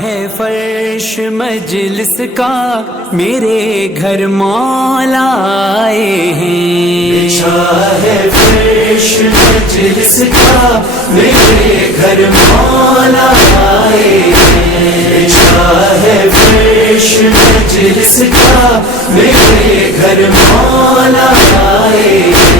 ہے فرش مجلس کا میرے گھر مولا آئے ہیں، بچھا ہے فرش مجلس کا میرے گھر مولا آئے ہیں، بچھا ہے فرش مجلس کا میرے گھر مولا آئے ہیں،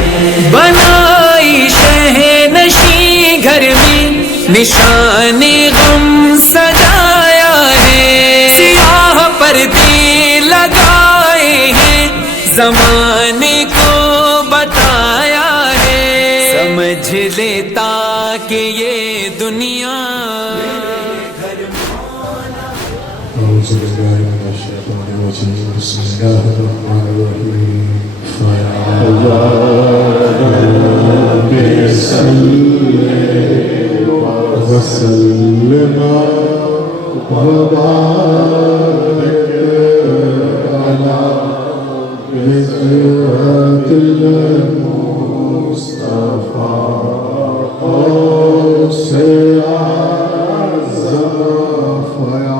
بنائی شہنشیں گھر میں نشان غم سجایا ہے، سیاہ پردے لگائے ہیں زمانے کو بتایا ہے، سمجھ لیتا کہ یہ دنیا أعوذ بالله من الشيطان الرجيم بسم الله الرحمن الرحيم فيا رب صل وسلم وبارك على نزهة المصطفى قوس أعظم فيا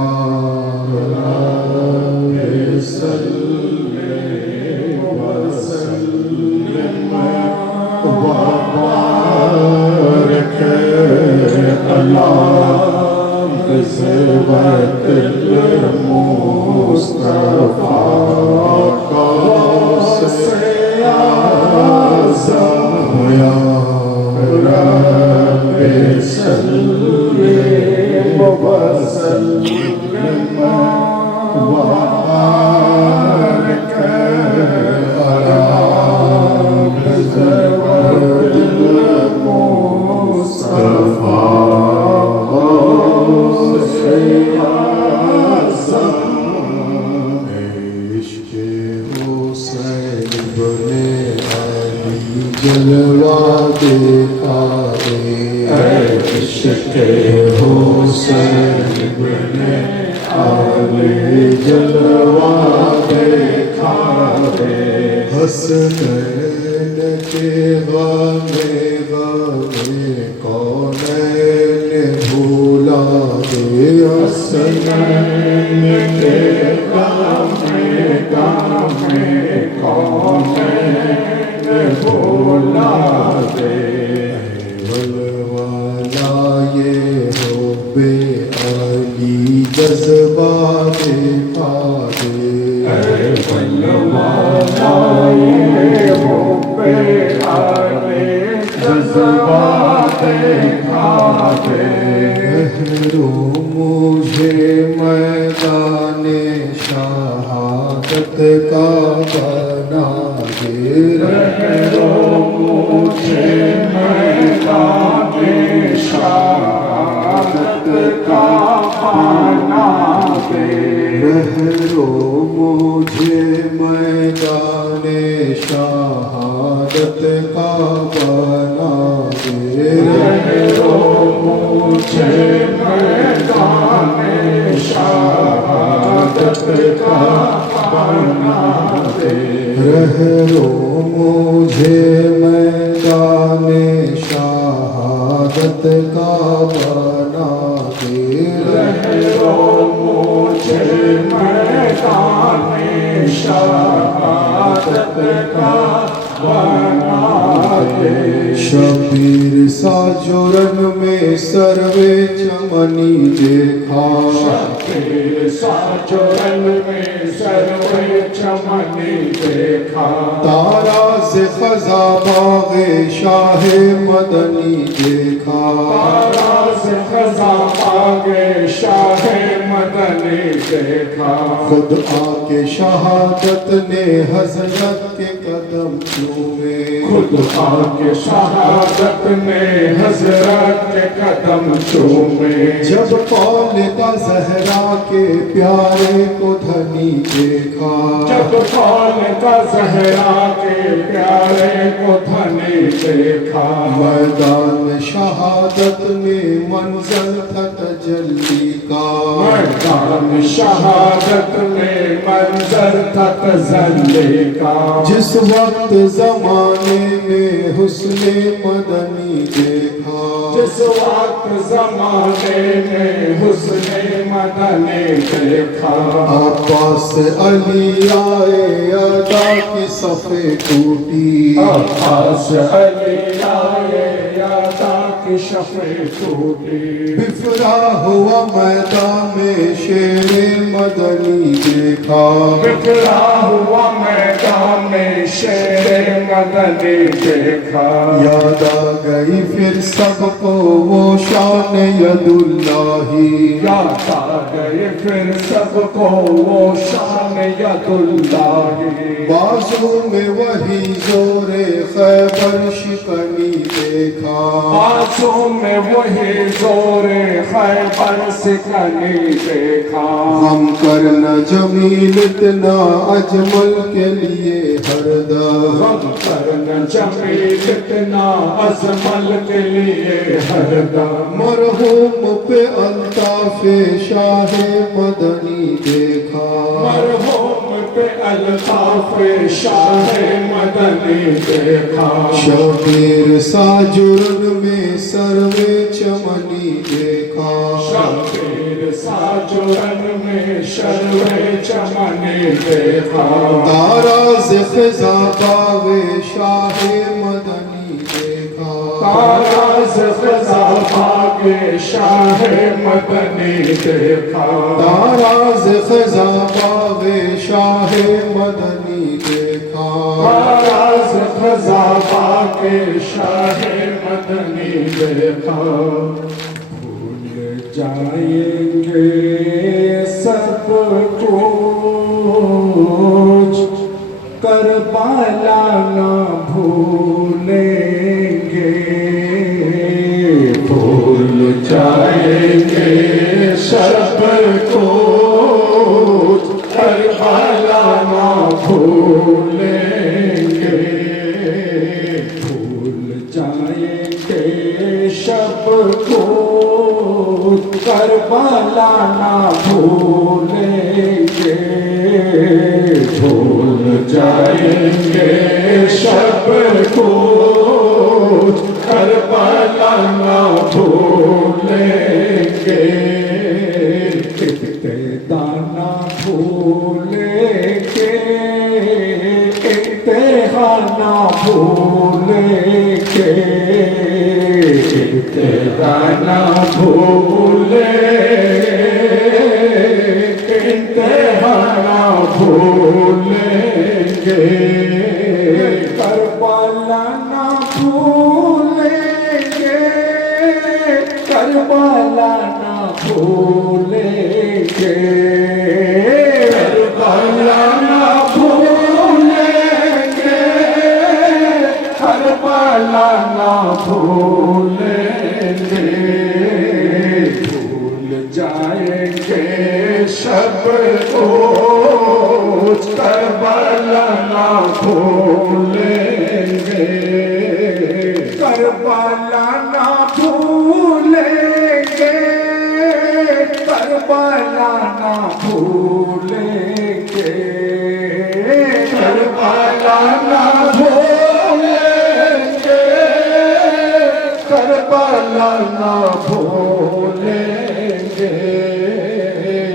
جلوہ دیکھا دے عشق حسین ابن علی جلوہ دیکھا دے حسنین کے غم کونین بھولا دے حسنین کے غم کونین بھولا دے ولوالا یہ حب علی جذبہ دکھا دے ولوالا یہ حب علی جذبہ دکھا دے رو مجھے میدان شہادت کا بنا دے رہو مجھے میدان شہادت کا بنا دے رہو مجھے میدان شہادت کا بنا دے رہو مجھے میدان شہادت کا بنا دے رہو مجھے میدان شہادت کا بنا دے رہو مجھے میدان شہادت کا بنا دے شبیر سا جرن میں سروے چمنی دیکھا شبیر سا جرن میں سروے چمنی دیکھا تارا سے خزا باغ شاہ مدنی دیکھا تارا سے خزا باغ شاہ مدنی دیکھا خود آ کے شہادت نے حضرت کے قدم چومے خود آ کے شہادت نے حضرت کے قدم چومے جب پالتا زہرا کے پیارے کو دھنی دیکھا جب پالتا زہرا کے پیارے کو دھنی دیکھا میدان شہادت میں منظر تھا تجلی کا میدان شہادت میں منظر تھا تجلی کا جس وقت زمانے میں حسن مدنی دیکھا جس وقت زمانے میں حسن مدنی مدنی دیکھا عباس علی آئے ادا کی صفیں ٹوٹی عباس علی آئے ادا کی صفیں ٹوٹی بفرا ہوا میدان میں شیر مدنی دیکھا بکھرا ہوا میدان میں شیر مدنی دیکھا یاد آ گئی پھر سب کو وہ شان ید اللہ یاد آ گئے پھر سب کو وہ شان ید اللہ بازو میں وہی زور خیبر شکنی دیکھا بازو میں وہی زور خیبر سکنی دیکھا غم کرنا جمیل اتنا اجمل کے لیے ہر دم غم کرنا جمیل اتنا ازمل کے لیے ہر دم مرحوم پہ الطاف شاہ مدنی دیکھا مرحوم پہ الطاف شاہ مدنی دیکھا شبیر ساجرن میں سروے چمنی دیکھا شبیر ساجرن میں شروع چمنی دیکھا تاراز خزاں باغ شاہ مدنی دیکھا تاراز خزاں باغ شاہ مدنی دیکھا تاراز خزاں باغ شاہ مدنی دیکھا تاراز خزاں باغ شاہ مدنی دیکھا بھول جائیں گے سب کچھ کربلا نہ بھولیں گے بھول جائیں گے سب کچھ کربلا نہ بھولیں گے بھول جائیں گے سب کچھ کربلا نہ بھولیں گے بھول جائیں گے سب کچھ کربلا نہ بھولیں گے ابتدا بھولیں گے انتہا نہ بھولیں گے ابتدا نہ بھولیں انتہا نہ بھولیں گے کربلا نہ بھولیں گے کربلا نہ بھولیں گے کربلا نہ بھولیں گے کربلا نہ بھولیں گے بھول جائیں گے سب کچھ کربلا نہ بھولیں گے کربلا نہ بھولیں گے کربلا نہ بھولیں گے کربلا نہ بھولیں گے کربلا نہ بھولیں گے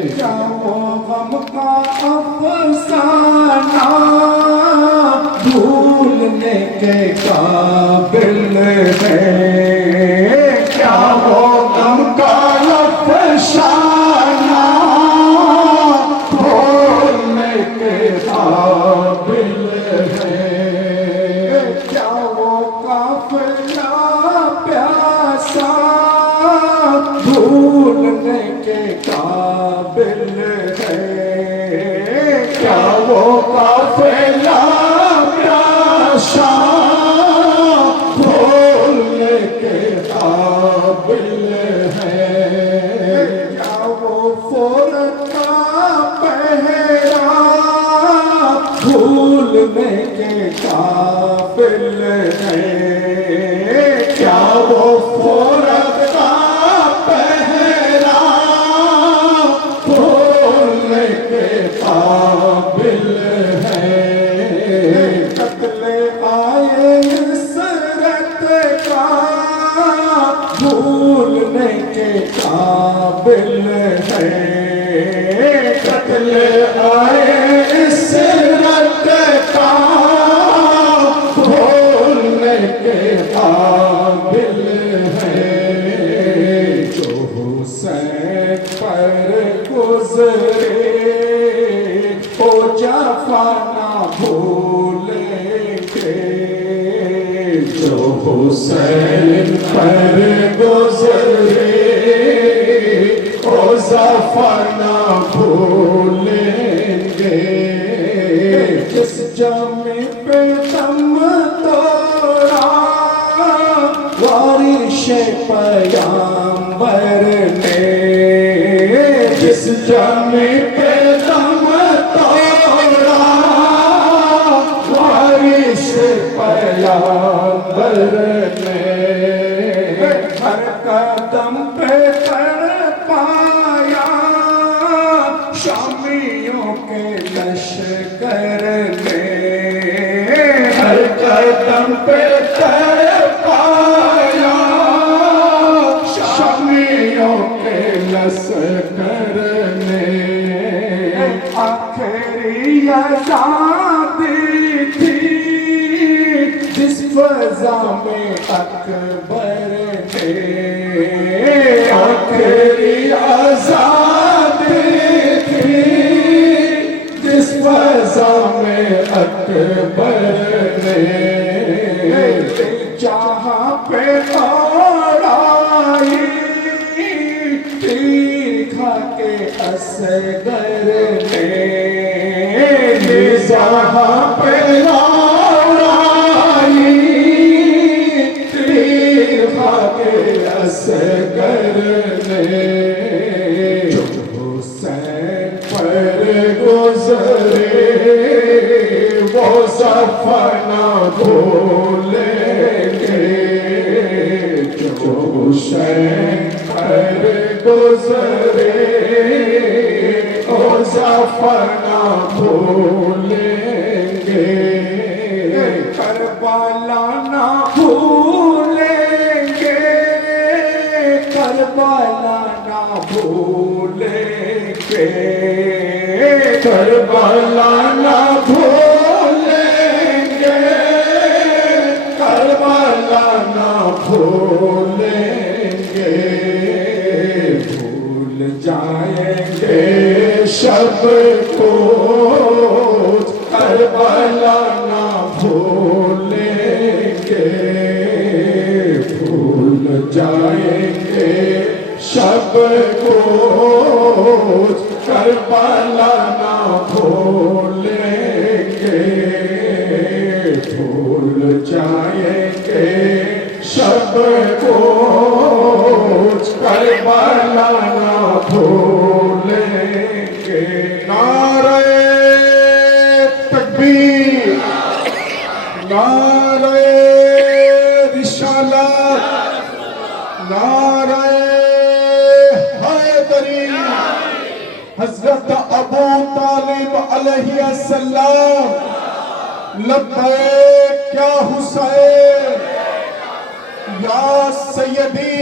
کیا وہ غم کا افسانہ بھولنے کے قابل ہے کیا وہ غم کا افسانہ بھولنے کے قابل ہے کیا وہ قافلہ پیاسا بھولنے کے قابل ہے کیا وہ قافلہ پیاسا بھولنے کے قابل ہے کیا وہ فورت کا پہرا بھولنے کے قابل ہے کیا وہ فورت کا پہرا بھولنے کے قابل ہے قتل آئے عصرت کا بھولنے کے قابل ہے آئے اس رت کا بھولنے کے قابل ہے جو حسین پر گزرے وہ جفا نہ بھولیں گے جو حسین پر گزرے وہ جفا نہ بھولیں گے جس جامع پہ دم توڑا وارث پیغمبر نے جس جامع پہ دم توڑا وارث پیغمبر نے ہر قدم پہ پایا شامیوں کے لشکر نے ہر قدم پہ پایا شامیوں کے لشکر نے آخری آزادی تھی جس فضا میں اکبر نے آخری آزادی تھی جس فضا میں اکبر نے جہاں پہ اڑائی تیر کھا کے اصغر نے جہاں پہ اڑائی تیر کھا کے اصغر نے جو حسین پر گزرے وہ ظفر نہ بھولیں گے جو حسین پر گزرے وہ ظفر نہ بھولیں گے کربلا نہ بھولیں گے کربلا نہ بھولیں گے کربلا نہ بھولیں گے کربلا نہ بھولیں گے بھول جائیں گے شب کو کربلا نہ بھولیں گے بھول جائیں گے شب کو کربلا نہ بھولیں گے بھول جائیں گے شب کو کربلا نہ بھولیں گے نعرہ تکبیر نعرہ رسالت نعرہ حیدری حضرت ابو طالب علیہ السلام لبیک یا حسین یا سیدی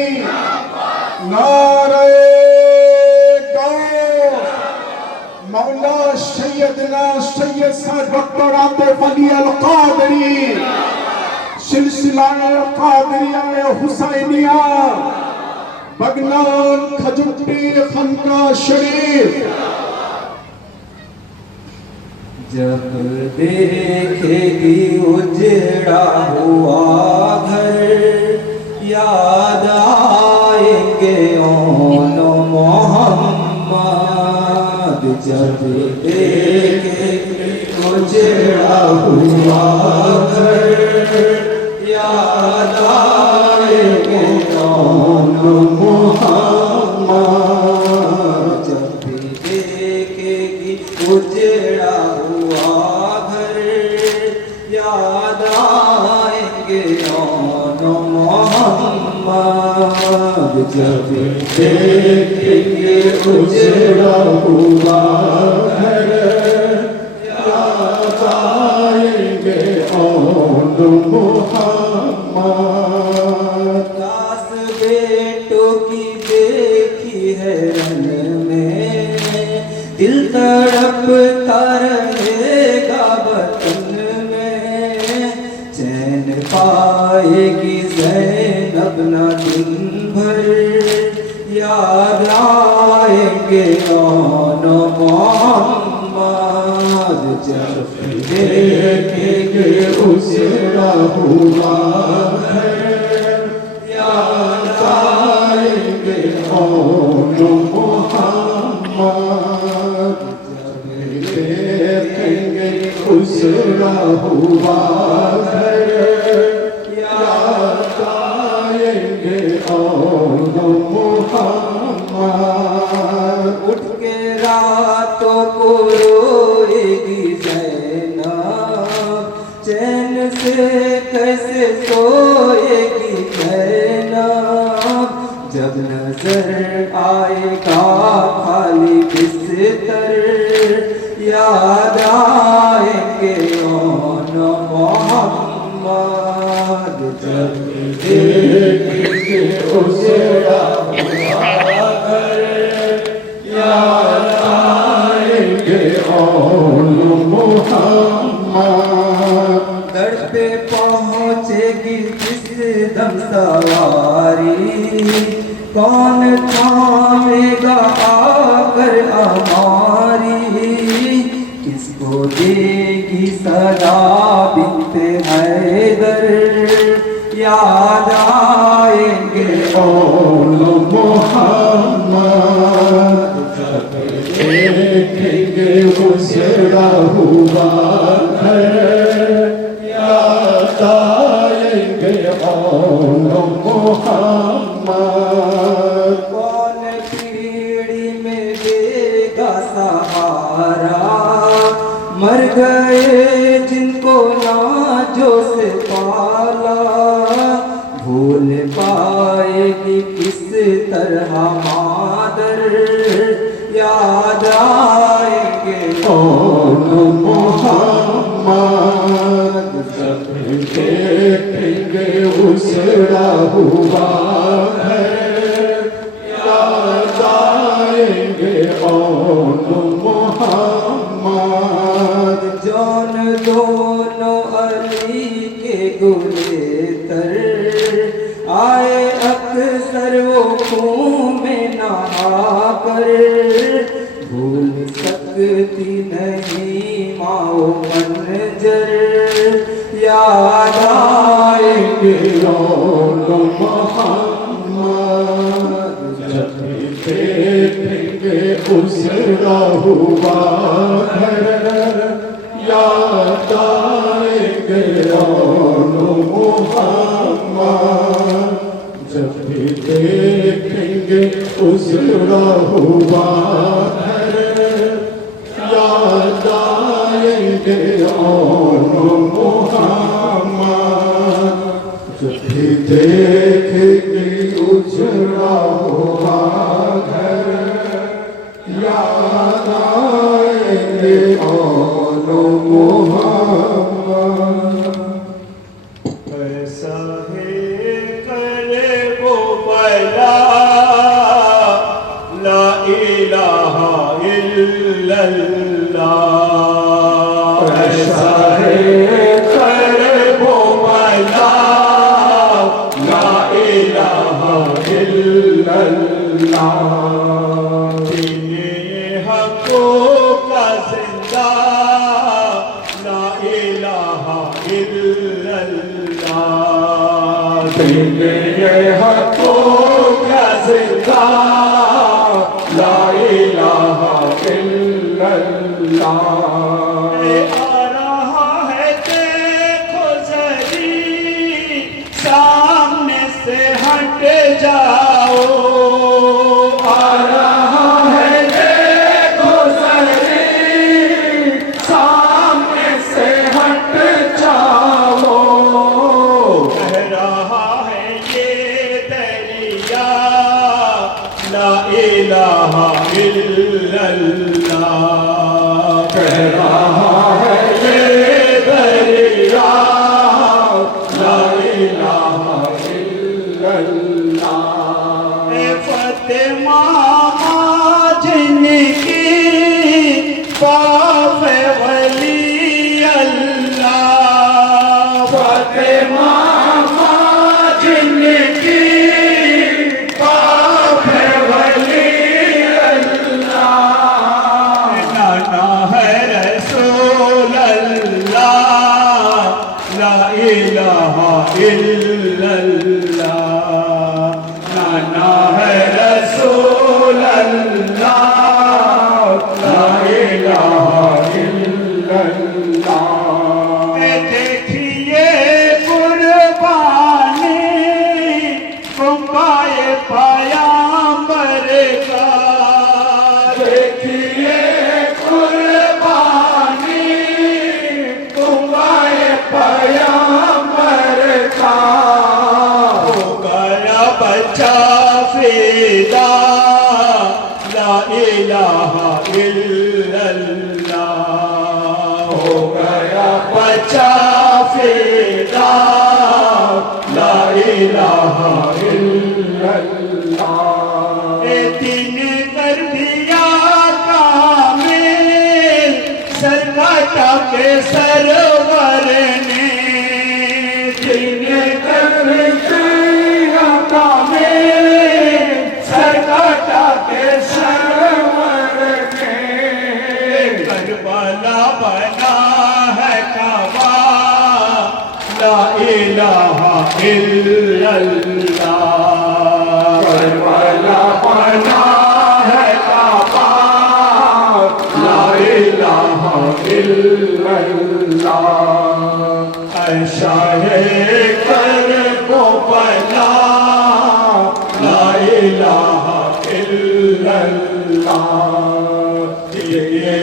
نعرہ غوث مولا سیدنا سید سعد ڈاکٹر عاطف علی القادری سلسلہ قادریہ حسینیہ بگنان کھجوٹی خانقاہ شریف جب دیکھے گی اجڑا ہوا گھر یاد آئیں گے اون محمد جب دیکھے گی اجڑا ہوا گھر یاد آئیں گے اون محمد جب دیکھے گی اجڑا ہوا گھر یاد آئیں گے اون محمد جب دیکھیں گے اجڑا ہوا گھر یاد آئیں گے اون محمد کاش بیٹوں کی دیکھی ہے رن میں دل تڑپتا رہے گا وطن میں چین پائے گی زینب نہ دن بھر یاد آئیں گے آن محمد جب دیکھیں گے اس رہوا ہے یاد آئیں گے آن محمد دیکھیں گے اس رہوا ہے یاد آئیں گے آن محمد اٹھ کے راتوں کو روئے گی زینب چین سے کیسے سوئے گی زینب جب نظر آئے گا خالی بستر یاد آئیں گے آن محمد جب دیکھیں گے اس یاد آئیں گے آن محمد در پہ پہنچے گی جس دم سواری کون تھامے گا آ کر ہماری کس کو دے گی صدا بنت حیدر یاد آئیں گے آن محمد دیکھیں گے اس رہوا ہے یاد آئیں گے آن محمد کون پیڑی میں دے گا سہارا مر گئے جن کو ناجو سے پالا بھول پائے گی کس طرح مادر یاد آئیں گے آن محمد دیکھیں گے اس رہوا ہے یاد آئیں گے آن محمد جان دونوں علی کے گلے تر آئے اکثر وہ خون میں نہا کر بھول سکتی نہیں ماں منظر یاد آئیں گے آن محمد دیکھیں گے اس رہوا ہے یاد آئیں گے آن محمد جب بھی دیکھیں گے اس رہوا ہے یاد آئیں گے آن محمد جب بھی دیکھیں گے اس رہوا ہے یاد آئیں گے آن محمد ایسا ہے کرے وہ بلا لا الہ الا اللہ ایسا ہے کرے وہ بلا لا الہ الا اللہ دین حقوں کا زندہ لا الہ الا اللہ دین حقوں کا زندہ لا الہ الا اللہ آ رہا ہے دیکھو ذری سامنے سے ہٹ جاؤ آ رہا ہے دیکھو ذری سامنے سے ہٹ جاؤ کہہ رہا ہے یہ دریا لا الہ الا اللہ کہہ رہا ہے یہ دریا لا الہ الا اللہ فتح ماما جن کی देखिए कुर्बानी तुम्हारे पैगंबर का हो गया बच्चा फिदा ला इलाहा इल्लल्लाह हो गया बच्चा फिदा ला इलाहा इल्लल्लाह दिन कर दिया कामिल सरकाटा के सरवर ने दिन कर दिया कामिल सरकाटा के सरवर ने करबला बना है काबा ला इलाहा इल्लल्लाह करबला बना है काबा ला इलाहा इल्लल्लाह शाहे कर को बना ला इलाहा इल्लल्लाह ये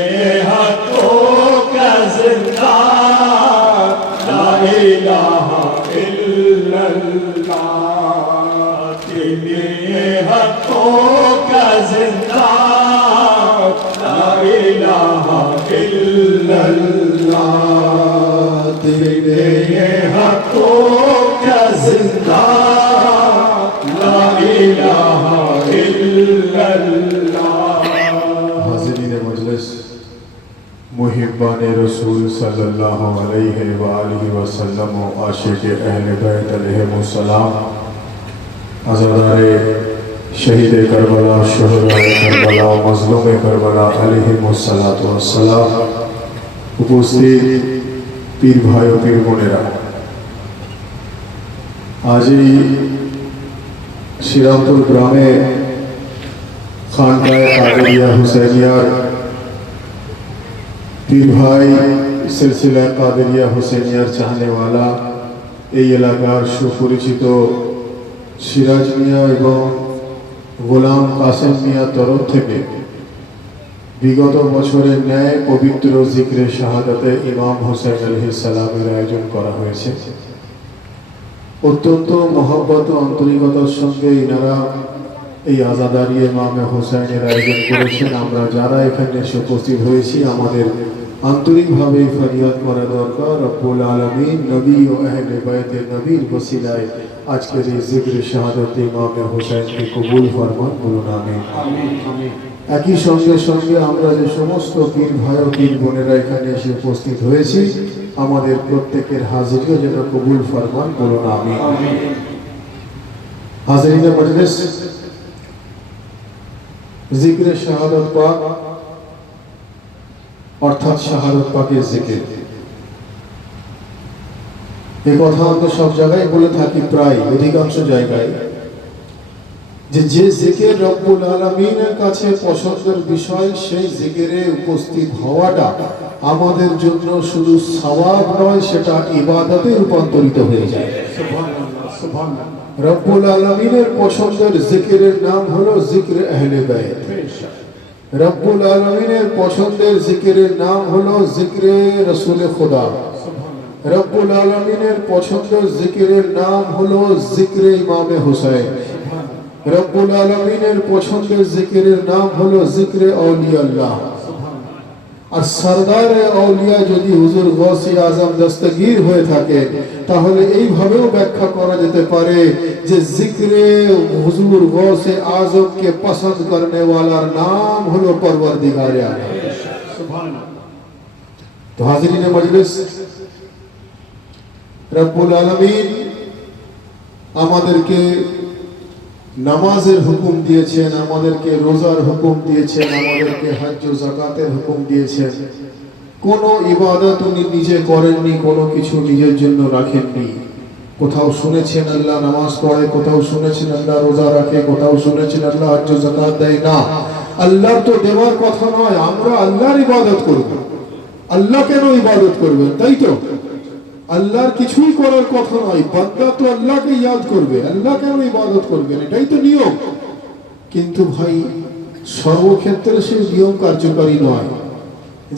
हाथों का जिंदा ला इलाहा इल्लल्लाह ये हाथों का जिंदा ला इलाहा इल्लल्लाह तेरे हाथों का जिंदा ला इलाहा इल्लल्लाह हाज़िरीन मजलिस, मुहिब्बान रसूल सल्लल्लाहु अलैहि व आलिहि वसल्लम व आशिक़ अहले बैत अलैहिमुस्सलाम, अज़ादारे शहीद करबला, शुहदाए करबला, मज़लूम करबला अलैहिमुस्सलातु वस्सलाम, उपस्थित पीर भाई ও पीर বোনেরা, আজই শ্রীরামপুর গ্রামে খানকায়ে কাদেরিয়া হুসैनियाর পীর ভাই সিলসিলা কাদেরিয়া হুসैनियाর চাহনেওয়ালা এই এলাকার সুপরিচিত সিরাজ মিয়া এবং গোলাম কাসেম মিয়ার তরফ থেকে বিগত বছরের ন্যায় পবিত্র জিক্রে শাহাদাতে ইমাম হোসেন আলাইহিস সালামের আয়োজন করা হয়েছে। অত্যন্ত মহব্বত ও আন্তরিকতার সঙ্গে ইনারা এই আজাদারি ইমামে হোসেনের আয়োজন করেছেন। আমরা যারা এখানে এসে উপস্থিত হয়েছি আমাদের আন্তরিকভাবে ফরিয়াদ করা দরকার, রব্বুল আলামিন নবী ও আহলে বাইতে নবীর ওসিলায় আজকের এই জিক্রে শাহাদাত ইমামে হোসেনকে কবুল ফরমান, বলুন আমিন। একই সঙ্গে সঙ্গে আমরা যে সমস্ত পীর ভাই ও পীর বোনেরা এখানে এসে উপস্থিত হয়েছি আমাদের প্রত্যেকের হাজিরিও যেন কবুল ফরমান, বলুন আমিন। হাজিরিনে মজলিস, জিক্রে শাহাদাত পাক অর্থাৎ শাহাদাত পাকের জিকির, এই কথা আমরা সব জায়গায় বলে থাকি, প্রায় অধিকাংশ জায়গায়, যে জিকির রব্বুল আলামিনের কাছে পছন্দের বিষয় সেই জিকিরে উপস্থিত হওয়াটা আমাদের জন্য শুধু সওয়াব নয়, সেটা ইবাদতে রূপান্তরিত হয়ে যায়। রব্বুল আলামিনের পছন্দের জিকিরের নাম হলো জিক্রে আহলে বাইত। রব্বুল আলামিনের পছন্দের জিকিরের নাম হলো জিক্রে রাসূল খুদা। রব্বুল আলামিনের পছন্দের জিকিরের নাম হলো জিক্রে ইমামে হুসাইন। রব্বুল আলামিনের পছন্দের জিকিরের নাম হলো জিক্রে আউলিয়া আল্লাহ। আর সরদারে আউলিয়া যদি হুজুর গৌসে আজম দস্তগীর হয়ে থাকে তাহলে এইভাবেও ব্যাখ্যা করা যেতে পারে যে জিক্রে হুজুর গৌসে আজমকে পছন্দ করনে ওয়ালার নাম হলো পরওয়ারদিগারে আলম। তো হাজিরিনে মজলিস, রব্বুল আলামিন আমাদেরকে নামাজের হুকুম দিয়েছেন, আমাদেরকে রোজার হুকুম দিয়েছেন, আমাদেরকে হজ্জ ও যাকাতের হুকুম দিয়েছেন। কোনো ইবাদত উনি নিজে করেননি, কোনো কিছু নিজের জন্য রাখেননি। কোথাও শুনেছেন আল্লাহ নামাজ পড়ে, কোথাও শুনেছেন আল্লাহ রোজা রাখে, কোথাও শুনেছেন আল্লাহ হজ্জ ও যাকাত দেয় না। আল্লাহ তো দেওয়ার কথা নয়, আমরা আল্লাহর ইবাদত করব। আল্লাহ কেন ইবাদত করবেন, তাই তো? আল্লাহর কিছুই করার কথা নয়, বান্দা তো আল্লাহকে ইয়াদ করবে, আল্লাহ কেন ইবাদত করবেন, এটাই তো নিয়ম। কিন্তু ভাই সর্বক্ষেত্রে সেই নিয়ম কার্যকারী নয়।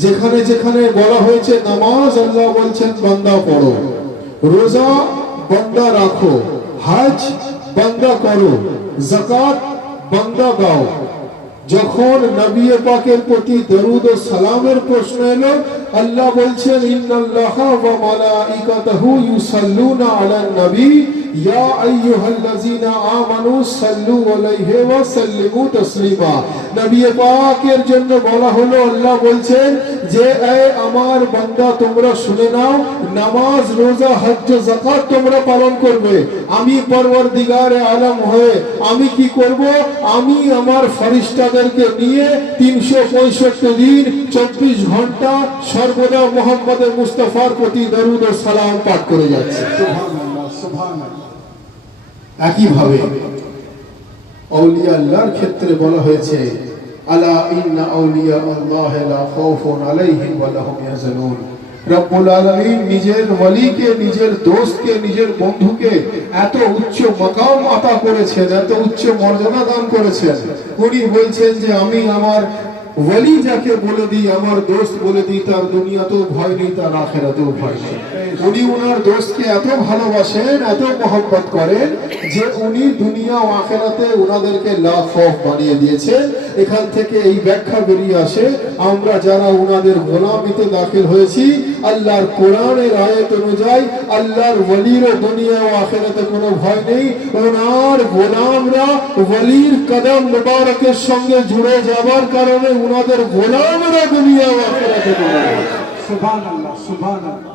যেখানে যেখানে বলা হয়েছে নামাজ, আল্লাহ বলছেন বান্দা পড়ো, রোজা বান্দা রাখো, হজ বান্দা করো, যাকাত বান্দা দাও। যখন নবী পাকের প্রতি দরুদ ও সালামের প্রশ্ন এলো, আল্লাহ বলছেন ইন্নাল্লাহা ওয়া মালাইকাতাহু ইউসাল্লুনা আলান নবী ইয়া আইয়ুহাল্লাযীনা আমানু সাল্লু আলাইহি ওয়া সাল্লিমু তাসলিমা। নবী পাকের জন্য বলা হলো, আল্লাহ বলছেন যে এ আমার বান্দা তোমরা শুনে নাও, নামাজ রোজা হজ যাকাত তোমরা পালন করবে। আমি পরওয়ারদিগারে আলম হয়ে আমি কি করব? আমি আমার ফেরেশতাদেরকে নিয়ে 365 দিন 24 ঘন্টা সর্বদা মুহাম্মদ মুস্তাফার প্রতি দরুদ ও সালাম পাঠ করে যাচ্ছি। সুবহানাল্লাহ, সুবহানাল্লাহ। একইভাবে আউলিয়া আল্লাহর ক্ষেত্রে বলা হয়েছে আলা ইন্না আউলিয়া আল্লাহ লা খাউফুন আলাইহিম ওয়া লাহুম ইয়াহজানুন। রব্বুল আলামিন নিজের ওয়ালিকে, নিজের দোস্তকে, নিজের বন্ধুকে এত উচ্চ মাকাম আতা করেছেন, এত উচ্চ মর্যাদা দান করেছেন। উনি বলছেন যে আমি আমার ওয়ালি যাকে বলে দিই, আমার দোস্ত বলে দিই, তার দুনিয়াতেও ভয় নেই, তার আখিরাতেও ভয় নেই। উনি ওনার দোস্তকে এত ভালোবাসেন, এত মহব্বত করেন যে উনি দুনিয়া ও আখিরাতে ওনাদেরকে লা খৌফ বানিয়ে দিয়েছেন। এখান থেকে এই ব্যাখ্যা বেরিয়ে আসে, আমরা যারা ওনাদের গোলামিতে দাখিল হয়েছি, আল্লাহর কোরআনের আয়াত অনুযায়ী আল্লাহর ওয়ালির দুনিয়া ও আখিরাতে কোনো ভয় নেই। ওনার গোলামরা ওয়ালির কদম মুবারকের সঙ্গে জুড়ে যাবার কারণে ওনাদের গোলামরা দুনিয়া ও আখিরাতে ভয়। সুবহানাল্লাহ, সুবহানাল্লাহ।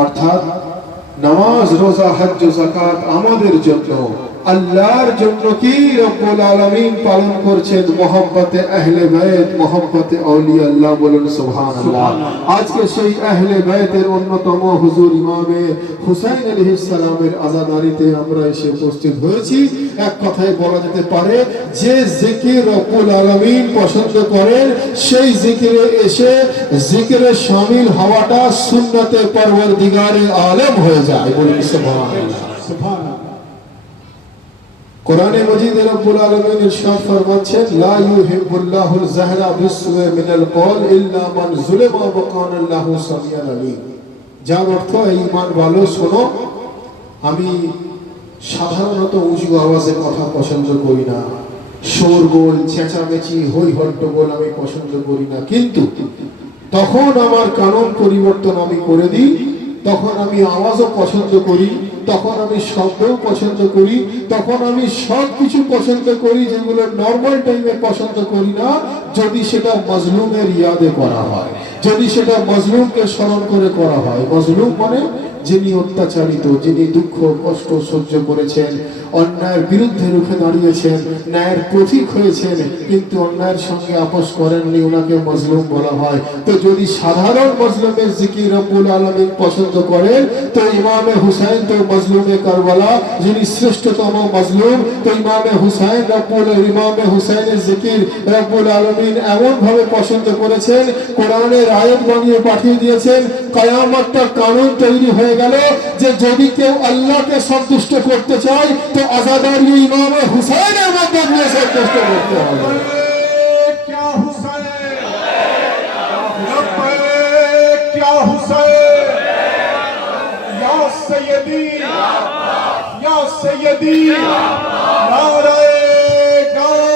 অর্থাৎ নামাজ রোজা হজ যাকাত আমাদের জন্য, আল্লাহর জন্য কি রব্বুল আলামিন পালন করছেন মহব্বতে আহলে বাইত, মহব্বতে আউলিয়া আল্লাহ। বলেন সুবহানাল্লাহ। আজকে সেই আহলে বাইতের অন্যতম হুজুর ইমামে হুসাইন আলাইহিস সালামের আযাদারিতে আমরা এসে উপস্থিত হয়েছি। এক কথায় বলা যেতে পারে যে জিকির রব্বুল আলামিন পছন্দ করেন, সেই জিকিরে এসে জিকিরে শামিল হওয়াটা সুন্নতে পরওয়ারদিগারে আলম হয়ে যায়। বলেন সুবহানাল্লাহ, সুবহানাল্লাহ। কোরআনে মজিদে রব্বুল আলামিন ইরশাদ ফরমাচ্ছেন লা ইউহিব্বুল্লাহুল জাহরা বিসসুই মিনাল কওল ইল্লা মান যুলিমা ওয়া কানা আল্লাহু সামিয়ান আলীম। যার অর্থ, এই ঈমান ভালো শোনো, আমি সাধারণত উঁচু আওয়াজে কথা পছন্দ করি না, শোরগোল চেঁচামেচি হই হট্টগোল আমি পছন্দ করি না, কিন্তু তখন আমার কানুন পরিবর্তন আমি করে দিই, তখন আমি আওয়াজও পছন্দ করি, তখন আমি শব্দও পছন্দ করি, তখন আমি সব কিছু পছন্দ করি যেগুলো নর্মাল টাইমে পছন্দ করি না, যদি সেটা মজলুমের ইয়াদে করা হয়, যদি সেটা মজলুমকে স্মরণ করে করা হয়। মজলুম মানে যিনি অত্যাচারিত, যিনি দুঃখ কষ্ট সহ্য করেছেন, অন্যায়ের বিরুদ্ধে রুখে দাঁড়িয়েছেন, ন্যায়ের পথিক হয়েছেন, কিন্তু অন্যায়ের সঙ্গে আপোষ করেননি, ওনাকে মজলুম বলা হয়। তো যদি সাধারণ মজলুমের জিকির রব্বুল আলামিন পছন্দ করেন, তো ইমামে হুসাইন তো মজলুমে কারবালা, যিনি শ্রেষ্ঠতম মজলুম, তো ইমামে হুসাইন ইমামে হুসাইনের জিকির রব্বুল আলামিন এমন ভাবে পছন্দ করেছেন, কোরআনের আয়াত বানিয়ে পাঠিয়ে দিয়েছেন, কিয়ামতটা কানুন তৈরি হয়ে গেল যে যদি কেউ আল্লাহকে সন্তুষ্ট করতে চায় তো আযাদারি ইমামে হুসাইনের মধ্যে দিয়ে সন্তুষ্ট করতে হবে। क्या हुसैन, लब्बैक क्या हुसैन, या सैयदी, या सैयदी, नारे गाओ।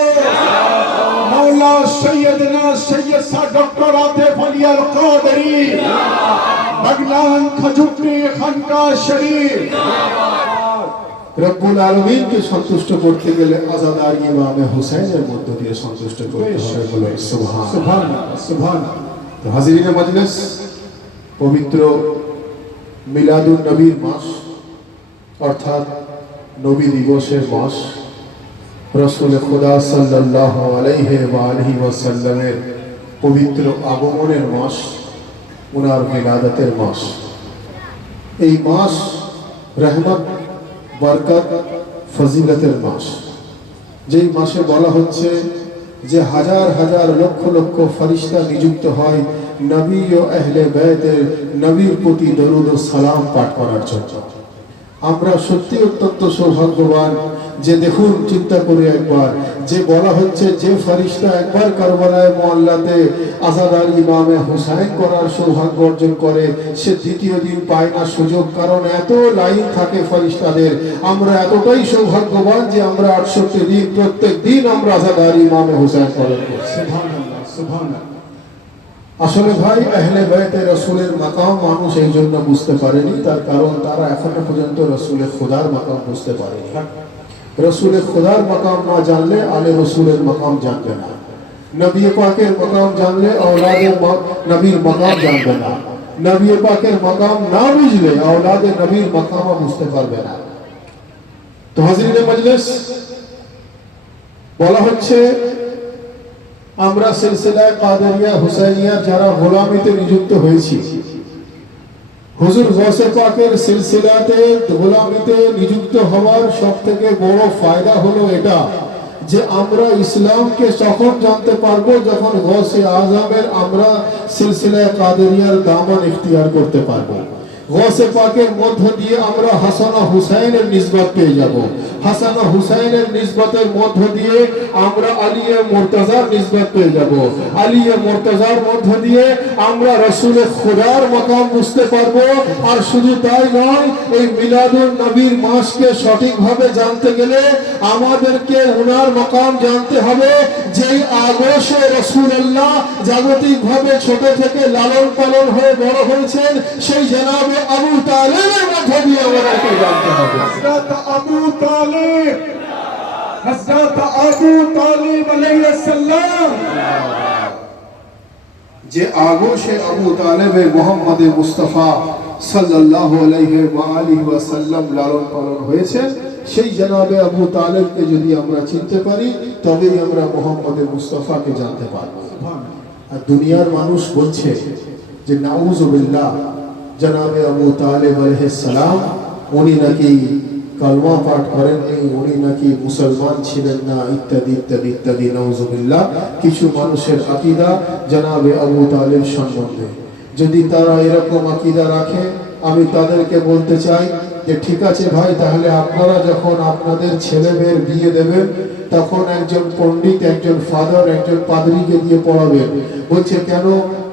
मौला सैयदना सैयद सा डॉक्टर आतिफ अली अल कादरी, बगलान खजुट्टी खानका शरीफ। রব্বুল আলামিনকে সন্তুষ্ট করতে গেলে আযাদারি ইমামে হুসাইনের মধ্য দিয়ে সন্তুষ্ট করতে হবে। বলে সুবহান সুবহানাল্লাহ, সুবহানাল্লাহ। তো হাজিরিনে মজলিস, পবিত্র মিলাদুন নবীর মাস, অর্থাৎ নবী দিবসের মাস, রাসূল খুদা সাল্লাল্লাহু আলাইহি ওয়া আলিহি ওয়াসাল্লামের পবিত্র আগমনের মাস, ওনার মিলাদাতের মাস। এই মাস রহমত, বরকত, ফজিলতের মাস। যেই মাসে বলা হচ্ছে যে হাজার হাজার লক্ষ লক্ষ ফেরেশতা নিযুক্ত হয় নবী ও আহলে বাইতের নবীর প্রতি দরুদ ও সালাম পাঠ করার জন্য। আমরা সত্যি অত্যন্ত সৌভাগ্যবান যে দেখুন চিন্তা করে একবার, যে বলা হচ্ছে যে ফেরেশতা একবার কারবালায় মুআল্লাতে আযাদার ইমামে হুসাইন করার সৌভাগ্য অর্জন করে, সে দ্বিতীয় দিন পায় না সুযোগ, কারণ এত লাইন থাকে ফেরেশতাদের। আমরা এতটাই সৌভাগ্যবান যে আমরা 68 দিন প্রত্যেক দিন আমরা আযাদার ইমামে হুসাইন পালন করছি। সুবহানাল্লাহ, সুবহানাল্লাহ। আসলে ভাই আহলে বাইতে রাসূলের মাকাম মানুষ এই জন্য বুঝতে পারেনি, তার কারণ তারা এখনো পর্যন্ত রাসূলে খোদার মাকাম বুঝতে পারেনি। রাসূলে খোদার মাকাম না জানলে আলে রাসূলের মাকাম জানবে না, নবী পাকের মাকাম জানলে আওলাদে নবীর মাকাম জানবে না, নবী পাকের মাকাম না বুঝলে আওলাদে নবীর মাকাম বুঝতে পারবে না। তো হাজিরিনে মজলিস, বলা হচ্ছে আমরা সিলসিলায়ে কাদেরিয়া হুসাইনিয়া যারা গোলামিতে নিযুক্ত হয়েছি, হুজুর গৌসে পাকের সিলসিলাতে গোলামিতে নিযুক্ত হওয়ার সবথেকে বড় ফায়দা হলো এটা যে আমরা ইসলামকে তখন জানতে পারবো যখন গৌসে আজমের আমরা সিলসিলায়ে কাদেরিয়ার দামান ইখতিয়ার করতে পারবো। গৌসে পাকের মধ্য দিয়ে আমরা হাসান ও হুসাইনের নিসবত পেয়ে যাব, হাসান ও হুসাইনের নিসবতের মধ্য দিয়ে আমরা আলিয়ে মুর্তজার নিসবত পেয়ে যাব, আলিয়ে মুর্তজার মধ্য দিয়ে আমরা রাসূলে খোদার মাকাম বুঝতে পারবো। আর শুধু তাই নয়, এই মিলাদুন নবীর মাসকে সঠিকভাবে জানতে গেলে আমাদেরকে ওনার মাকাম জানতে হবে, যেই আগোশে রাসূলুল্লাহ জাগতিকভাবে ছোট থেকে লালন পালন হয়ে বড় হয়েছেন, সেই জনাবে আবু তালেবের মধ্য দিয়ে আমাদেরকে জানতে হবে। হযরত আবু তালিব, হযরত আবু তালিব আলাইহিস সালাম, যে আগোশে আবু তালেবে মুহাম্মদ মুস্তাফা সাল্লাল্লাহু আলাইহি ওয়া আলিহি ওয়াসাল্লাম লালন পালন হয়েছে, সেই জনাবে আবু তালেবকে যদি আমরা চিনতে পারি তবেই আমরা মুহাম্মদ মুস্তাফাকে জানতে পারব। আর দুনিয়ার মানুষ বলছে যে নাউযুবিল্লাহ, জনাবে আবু তালেব আলাইহিস সালাম উনি নাকি কালমা পাঠ করেননি, উনি নাকি মুসলমান ছিলেন না, ইত্যাদি ইত্যাদি ইত্যাদি। নাউযুবিল্লাহ। কিছু মানুষের আকীদা জনাবে আবু তালেব সম্বন্ধে, যদি তারা এরকম আকীদা রাখে, আমি তাদেরকে বলতে চাই যে ঠিক আছে ভাই, তাহলে আপনারা যখন আপনাদের ছেলে মেয়ের বিয়ে দেবেন তখন একজন পণ্ডিত, একজন ফাদার, একজন পাদ্রীকে দিয়ে পড়াবেন। বলছে কেন?